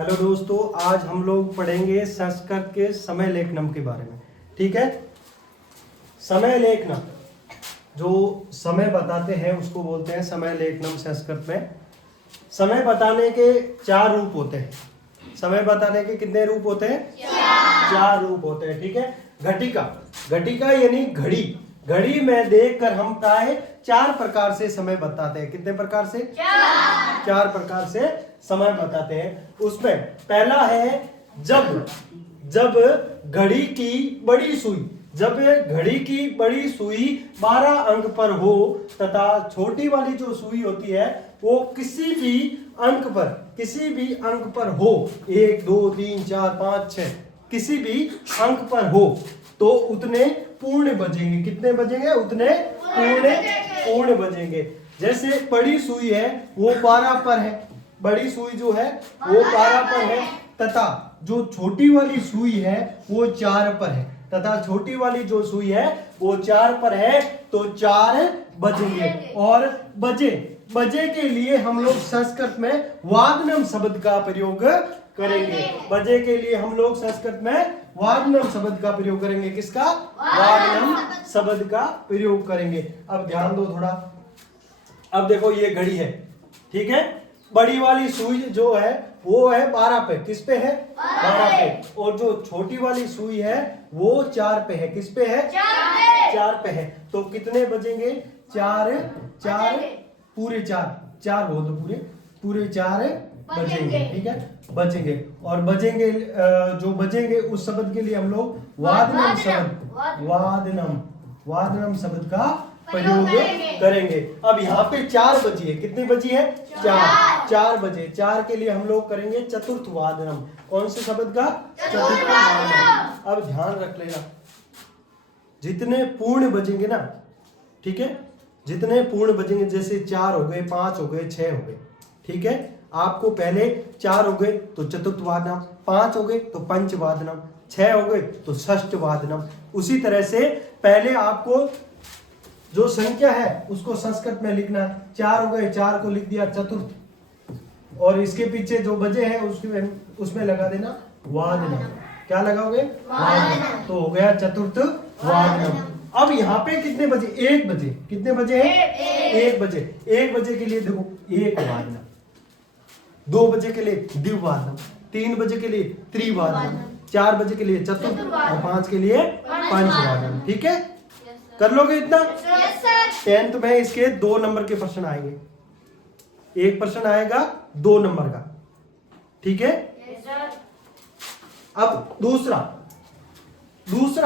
Hello दोस्तों, आज हम लोग पढ़ेंगे संस्कृत के समय लेखनम के बारे में। ठीक है। समय लेखनम, जो समय बताते हैं उसको बोलते हैं समय लेखनम संस्कृत में। समय बताने के 4 रूप होते हैं। समय बताने के कितने रूप होते हैं? 4 रूप होते हैं। ठीक है। घटिका, घटिका यानी घड़ी। घड़ी में देखकर हम प्राय 4 प्रकार से समय बताते हैं। कितने प्रकार से? 4 प्रकार से समय बताते हैं। उसमें पहला है जब घड़ी की बड़ी सुई, जब घड़ी की बड़ी सुई 12 अंक पर हो तथा छोटी वाली जो सुई होती है वो किसी भी अंक पर हो, 1 2 3 4 5 6 किसी भी अंक पर हो तो उतने पूर्ण बजेंगे। कितने बजेंगे? उतने पूर्ण बजेंगे। जैसे बड़ी सुई है वो 12 पर है, बड़ी सुई जो है वो 12 पर है तथा जो छोटी वाली सुई है वो 4 पर है, तथा छोटी वाली जो सुई है वो 4 पर है तो 4 बजेंगे। और बजे के लिए हम लोग संस्कृत में वादनम शब्द का प्रयोग करेंगे। बजे के लिए हम लोग संस्कृत में वादनम शब्द का प्रयोग करेंगे। किसका? वादनम शब्द का प्रयोग करेंगे। अब ध्यान दो थोड़ा। अब देखो ये घड़ी है, ठीक है। बड़ी वाली सुई जो है वो है 12 पे। किस पे है? 12 पे। और जो छोटी वाली सुई है वो 4 पे है। किस पे है? 4 पे है। तो कितने बजेंगे? 4 पूरे 4 बोल दो, पूरे 4 बजेंगे। ठीक है, बजेंगे। और बजेंगे, जो बजेंगे उस शब्द के लिए हम लोग वादनम शब्द का प्रयोग करेंगे। अब यहाँ पे 4 बजी है। कितनी बजी है? 4 बजे। 4 के लिए हम लोग करेंगे चतुर्थ वादनम। कौन से शब्द का? चतुर्थ वादनम। अब ध्यान रख लेना, जितने पूर्ण बजेंगे ना, ठीक है, जितने पूर्ण बजेंगे, जैसे 4 हो गए, 5 हो गए, 6 हो गए, ठीक है। आपको पहले 4 हो गए तो चतुर्थ वादनम, 5 हो गए तो पंच वादनम, 6 हो गए तो षष्ठ वादनम। उसी तरह से पहले आपको जो संख्या है उसको संस्कृत में लिखना है। 4 हो गए, 4 को लिख दिया चतुर्थ, और इसके पीछे जो बजे हैं उसमें लगा देना वादनम। क्या लगाओगे? वादनम। तो हो गया चतुर्थ वादनम। अब यहाँ पे कितने बजे? 1 बजे। कितने बजे हैं? 1 बजे। 1 बजे के लिए देखो 1 वादनम, 2 बजे के लिए द्विवादनम, 3 बजे के लिए त्रिवादनम, 4 बजे के लिए चतुर्थ और 5 के लिए पंचवादनम। ठीक है, कर लोगे इतना? 10th में इसके 2 नंबर के प्रश्न आएंगे। एक प्रश्न आएगा 2 नंबर का। ठीक है। अब दूसरा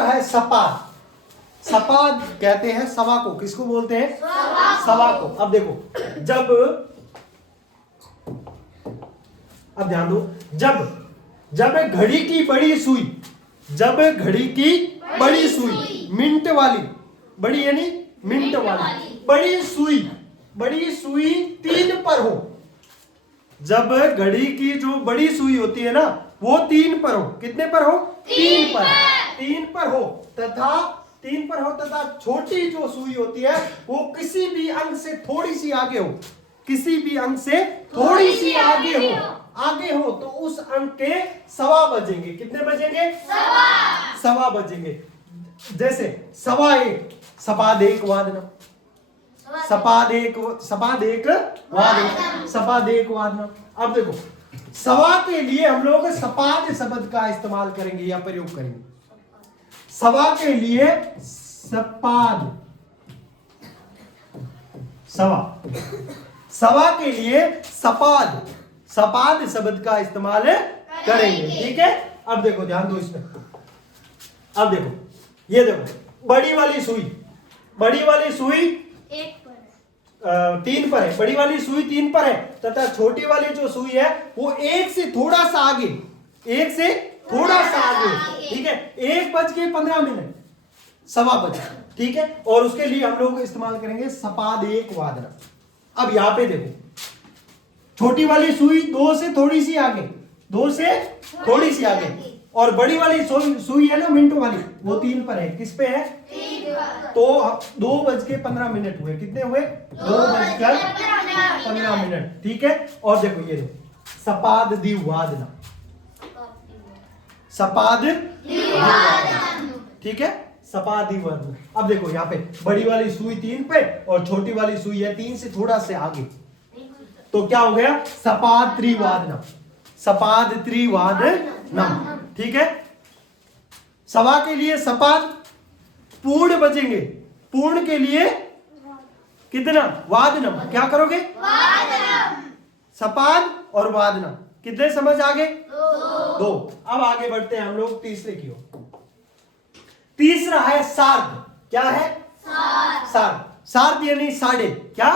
है सपाद। सपाद कहते हैं सवा को। किसको बोलते हैं? सवा को। अब देखो, अब ध्यान दो, जब घड़ी की बड़ी सुई मिनट वाली, बड़ी यानी मिनट वाली बड़ी सुई 3 पर हो। जब घड़ी की जो बड़ी सुई होती है ना वो 3 पर हो। कितने पर हो? 3 पर हो तथा छोटी जो सुई होती है वो किसी भी अंक से थोड़ी सी आगे हो। किसी भी अंक से थोड़ी सी आगे हो तो उस अंक के सवा बजेंगे। कितने बजेंगे? सवा बजेंगे। जैसे 1.15 सपाद 1 वादनम, सपाद एक वादनम। अब देखो, सवा के लिए हम लोग सपाद शब्द का इस्तेमाल करेंगे या प्रयोग करेंगे। सवा के लिए सवा के लिए सपाद शब्द का इस्तेमाल करेंगे। ठीक है। अब देखो, ध्यान दो इसमें। अब देखो, ये देखो, बड़ी वाली सुई 3 पर है। बड़ी वाली सुई 3 पर है तथा छोटी वाली जो सुई है वो 1 से थोड़ा सा आगे, ठीक है। 1:15 सवा बजे। ठीक है। और उसके लिए हम लोग इस्तेमाल करेंगे सपाद 1 वादनम। अब यहां पे देखो, छोटी वाली सुई 2 से थोड़ी सी आगे, और बड़ी वाली सुई है ना मिनटों वाली, वो 3 पर है। किस पे है? तो 2:15 हुए। कितने हुए? 2:15। ठीक है। और देखो, ये देखो, सपाद द्विवादनम, सपाद द्विवादनम, ठीक है, सपाद द्विवादनम। अब देखो यहाँ पे बड़ी वाली सुई 3 पे और छोटी वाली सुई है 3 से थोड़ा से आगे, तो क्या हो गया, सपाद त्रिवादनम, सपाद त्रिवादनम, ठीक है। सवा के लिए सपाद, पूर्ण बजेंगे, पूर्ण के लिए कितना, वादनम, क्या करोगे, वादनम, सपाद और वादनम, कितने समझ आगे, 2। अब आगे बढ़ते हैं हम लोग तीसरे की ओर। तीसरा है सार्ध, क्या है, सार्ध, सार्ध यानी साढ़े, क्या,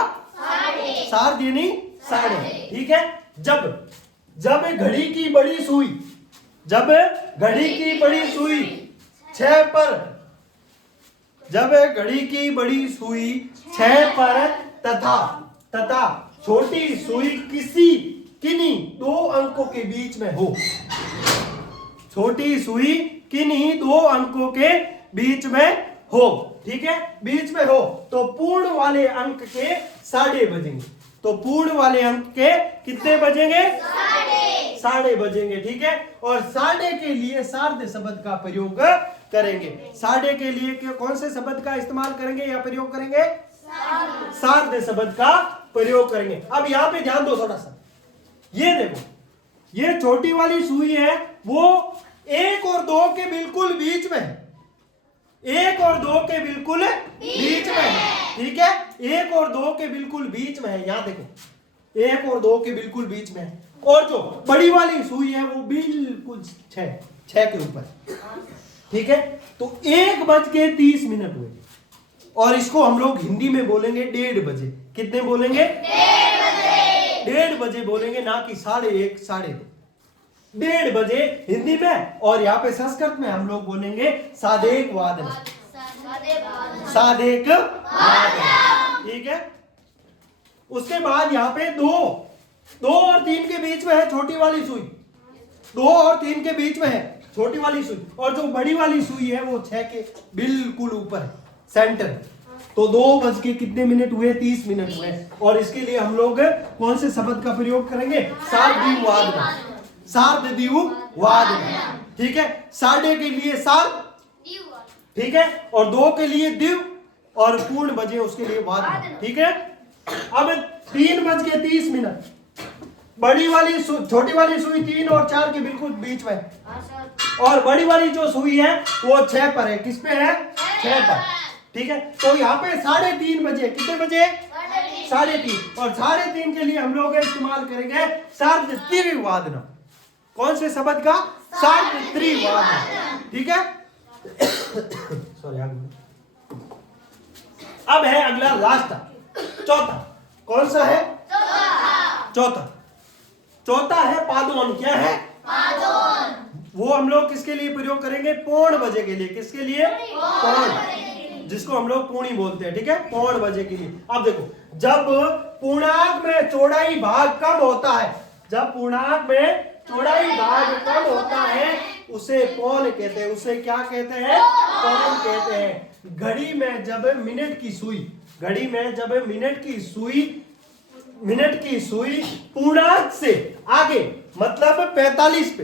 सार्ध यानी साढ़े, ठीक है। जब घड़ी की बड़ी सुई, जब घड़ी की बड़ी सुई 6 पर, जब घड़ी की बड़ी सुई 6 पर तथा छोटी सुई किन्हीं 2 अंकों के बीच में हो, छोटी सुई किन्हीं 2 अंकों के बीच में हो, ठीक है, बीच में हो, तो पूर्ण वाले अंक के साढ़े बजेंगे, तो पूर्ण वाले अंक के कितने बजेंगे, साढ़े बजेंगे, ठीक है। और साढ़े के लिए सार्ध शब्द का प्रयोग करेंगे, साढ़े के लिए कौन से शब्द का इस्तेमाल करेंगे या प्रयोग करेंगे, सार्ध शब्द का प्रयोग करेंगे। अब यहाँ पे ध्यान दो थोड़ा सा, ये देखो, ये छोटी वाली सुई है वो 1 और 2 के बिल्कुल बीच में है, 1 और 2 के बिल्कुल बीच में है, ठीक है, 1 और 2 के बिल्कुल बीच में है, यहां देखो 1 और 2 के बिल्कुल बीच में है। और जो बड़ी वाली सुई है वो बिल्कुल 6 के ऊपर, ठीक है। तो 1:30 हुए और इसको हम लोग हिंदी में बोलेंगे 1:30 बजे, कितने बोलेंगे, 1:30 बजे बोलेंगे, ना कि 1:30, 2:30, 1:30 बजे हिंदी में। और यहाँ पे संस्कृत में हम लोग बोलेंगे साधेक वादन, साधेक वादन, ठीक है। उसके बाद यहाँ पे 2 और 3 के बीच में है छोटी वाली सुई, 2 और 3 के बीच में है छोटी वाली सुई, और जो बड़ी वाली सुई है वो 6 के बिल्कुल ऊपर है, सेंटर। तो 2:30 हुए, 30 हुए, और इसके लिए हम लोग कौन से शब्द का प्रयोग करेंगे, सार्वधातुक, सार्वधातुक, ठीक है। साढ़े के लिए सार्ध, ठीक है, और 2 के लिए दिव, और पूर्ण बजे उसके लिए वाद, ठीक है। अब 3:30, बड़ी वाली छोटी वाली सुई 3 और 4 के बिल्कुल बीच में, और बड़ी वाली जो सुई है वो 6 पर है, किस पे है, 6 पर, ठीक है। तो यहाँ पे 3:30 बजे, कितने बजे, 3:30, और 3:30 के लिए हम लोग इस्तेमाल करेंगे सार्ध त्रिवादन, कौन से शब्द का, सार्ध त्रिवादन, ठीक है। सॉरी, अब है अगला लास्ट, चौथा, कौन सा है, चौथा है पादोन, क्या है, पादोन। वो हम लोग किसके लिए प्रयोग करेंगे, पौन बजे के लिए, किसके लिए, पौन, जिसको हम लोग पूर्णी बोलते हैं, ठीक है, पौन बजे के लिए। अब देखो, जब पूर्णांक में चौड़ाई भाग कम होता है, जब पूर्णांक में चौड़ाई भाग कम होता है उसे पौन कहते हैं, उसे क्या कहते हैं, पौन कहते हैं। घड़ी में जब मिनट की सुई, घड़ी में जब मिनट की सुई पूर्णांक से आगे, मतलब 45 पे,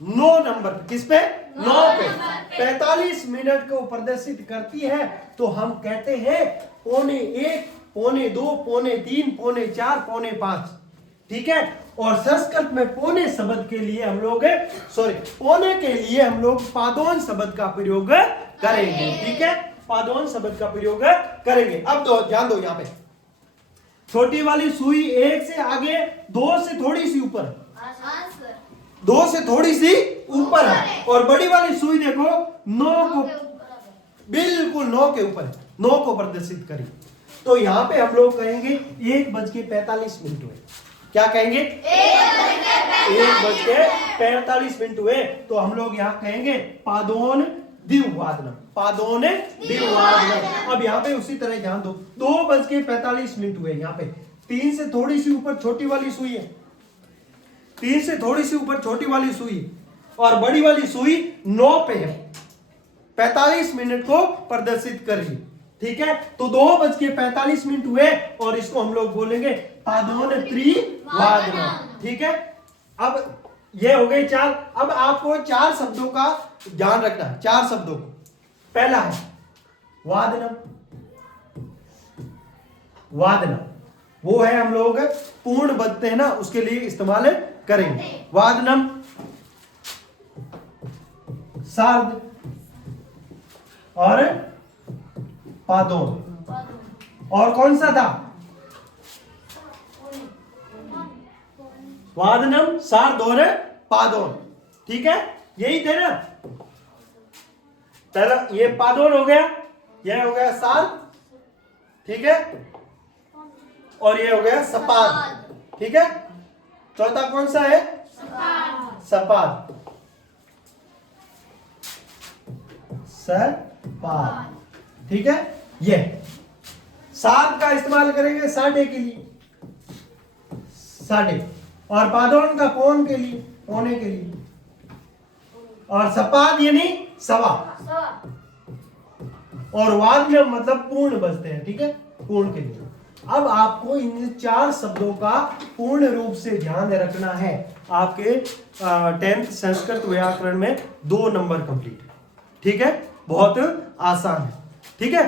9 नंबर, किस पे, 9 पे 45 मिनट को प्रदर्शित करती है, तो हम कहते हैं 1:15, 1:15, 1:15, 3, 4, 5:15, ठीक है। और संस्कृत में पौने शब्द के लिए हम लोग, पौने के लिए हम लोग पादोन शब्द का प्रयोग करेंगे, ठीक है, पादोन शब्द का प्रयोग करेंगे। अब ध्यान दो, यहाँ पे छोटी वाली सुई 1 से आगे, 2 से थोड़ी सी ऊपर, 2 से थोड़ी सी ऊपर है, और बड़ी वाली सुई देखो 9 को बिल्कुल 9 के ऊपर है, 9 को प्रदर्शित करें। तो यहाँ पे हम लोग कहेंगे 1:45 हुए, क्या कहेंगे, 1:45 हुए, तो हम लोग यहाँ कहेंगे पादोन द्विवादनम, पादोन द्विवादनम। अब यहाँ पे उसी तरह ध्यान दो, 2:45 हुए, यहाँ पे 3 से थोड़ी सी ऊपर छोटी वाली सुई है, 3 से थोड़ी सी ऊपर छोटी वाली सुई, और बड़ी वाली सुई 9 पे है, 45 मिनट को प्रदर्शित कर रही, ठीक है। तो 2:45 हुए, और इसको हम लोग बोलेंगे पादोन त्रिवादनम। ठीक है, अब ये हो गए 4। अब आपको 4 शब्दों का ध्यान रखना है, 4 शब्दों को। पहला है वादनम। वादनम वो है हम लोग पूर्ण बदते हैं ना, उसके लिए इस्तेमाल करेंगे। वादनम, सार्ध और पादोन। और कौन सा था? वादनम, सार्ध और पादोन। ठीक है, यही थे ना। पहला ये पादोन हो गया, यह हो गया सार्ध, ठीक है, और ये हो गया सपाद। ठीक है, चौथा कौन सा है? सपाद। सपाद। ठीक है, ये सार्ध का इस्तेमाल करेंगे साढ़े के लिए, साढ़े, और पादोन का पौन के लिए, पौने के लिए, और सपाद यानी सवा, और वादनम मतलब पूर्ण बजते हैं। ठीक है, पूर्ण के लिए। अब आपको इन 4 शब्दों का पूर्ण रूप से ध्यान रखना है। आपके 10th संस्कृत व्याकरण में 2 नंबर कंप्लीट। ठीक है, बहुत आसान है। ठीक है।